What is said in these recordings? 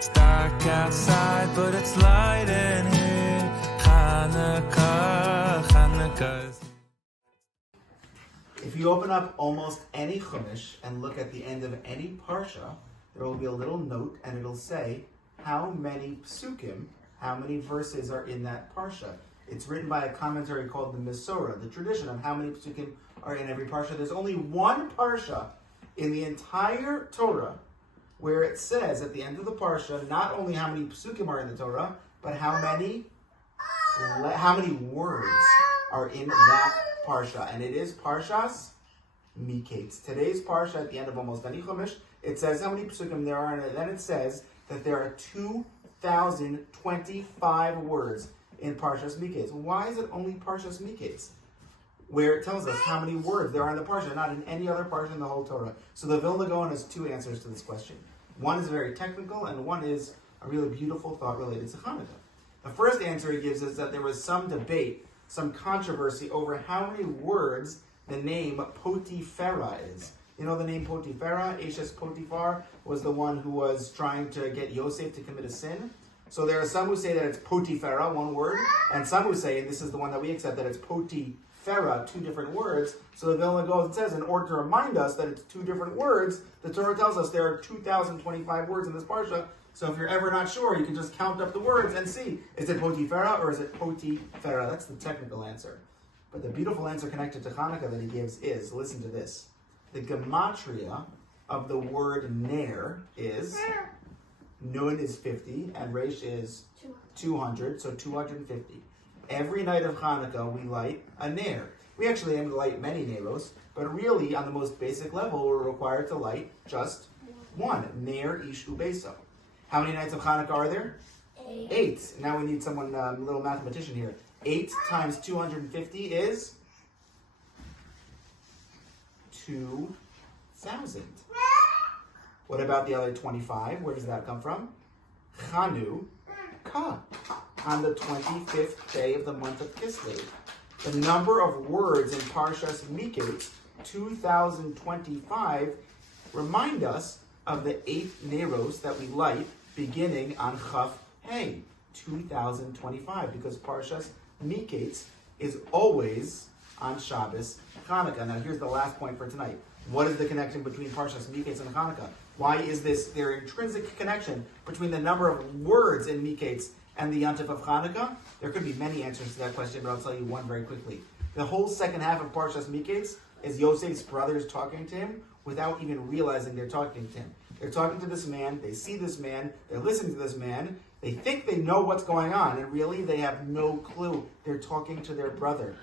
It's dark outside, but it's light in here. Chanuka, Chanuka is here. If you open up almost any chumash and look at the end of any parsha, there will be a little note and it'll say how many psukim, how many verses are in that parsha. It's written by a commentary called the Mesorah, the tradition of how many psukim are in every parsha. There's only one parsha in the entire Torah where it says at the end of the parsha not only how many psukim are in the Torah, but how many words are in that parsha. And it is Parshas Miketz. Today's parsha, at the end of almost any chumash, it says how many psukim there are, and then it says that there are 2,025 words in Parshas Miketz. Why is it only Parshas Miketz where it tells us how many words there are in the parsha, not in any other parsha in the whole Torah? So the Vilna Gaon has two answers to this question. One is very technical, and one is a really beautiful thought related to Chanuka. The first answer he gives is that there was some debate, some controversy over how many words the name Potiphera is. You know the name Potiphera? Eshes Potiphar was the one who was trying to get Yosef to commit a sin. So there are some who say that it's Potiphera, one word, and some who say, and this is the one that we accept, that it's Potiphera, two different words. So the Vilna goes and says, in order to remind us that it's two different words, the Torah tells us there are 2,025 words in this parsha. So if you're ever not sure, you can just count up the words and see, is it Potiphera or is it Potiphera? That's the technical answer. But the beautiful answer connected to Chanuka that he gives is, listen to this, the gematria of the word ner is, Nun is 50, and Resh is 200, so 250. Every night of Hanukkah, we light a ner. We actually aim to light many neros, but really, on the most basic level, we're required to light just one, ner ish ubeso. How many nights of Hanukkah are there? 8. Now we need someone, a little mathematician here. 8 times 250 is 2,000. What about the other 25? Where does that come from? Chanuka, on the 25th day of the month of Kislev. The number of words in Parshas Miketz, 2,025, remind us of the 8 neros that we light beginning on Chaf Hey, 2,025, because Parshas Miketz is always on Shabbos Hanukkah. Now here's the last point for tonight. What is the connection between Parshas Miketz and Hanukkah? Why is there intrinsic connection between the number of words in Miketz and the Yontif of Hanukkah? There could be many answers to that question, but I'll tell you one very quickly. The whole second half of Parshas Miketz is Yosef's brothers talking to him without even realizing they're talking to him. They're talking to this man, they see this man, they're listening to this man, they think they know what's going on, and really they have no clue. They're talking to their brother.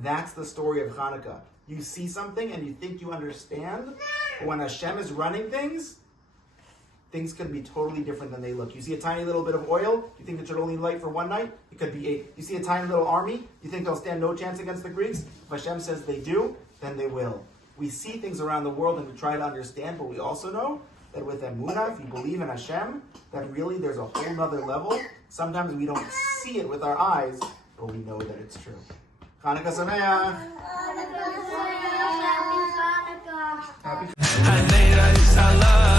That's the story of Hanukkah. You see something and you think you understand, but when Hashem is running things could be totally different than they look. You see a tiny little bit of oil, you think it should only light for one night, it could be 8. You see a tiny little army, you think they'll stand no chance against the Greeks. If Hashem says they do, then they will. We see things around the world and we try to understand, but we also know that with Emunah, if you believe in Hashem, that really there's a whole nother level. Sometimes we don't see it with our eyes, but we know that it's true. Chanuka Sameach! Happy Hanukkah!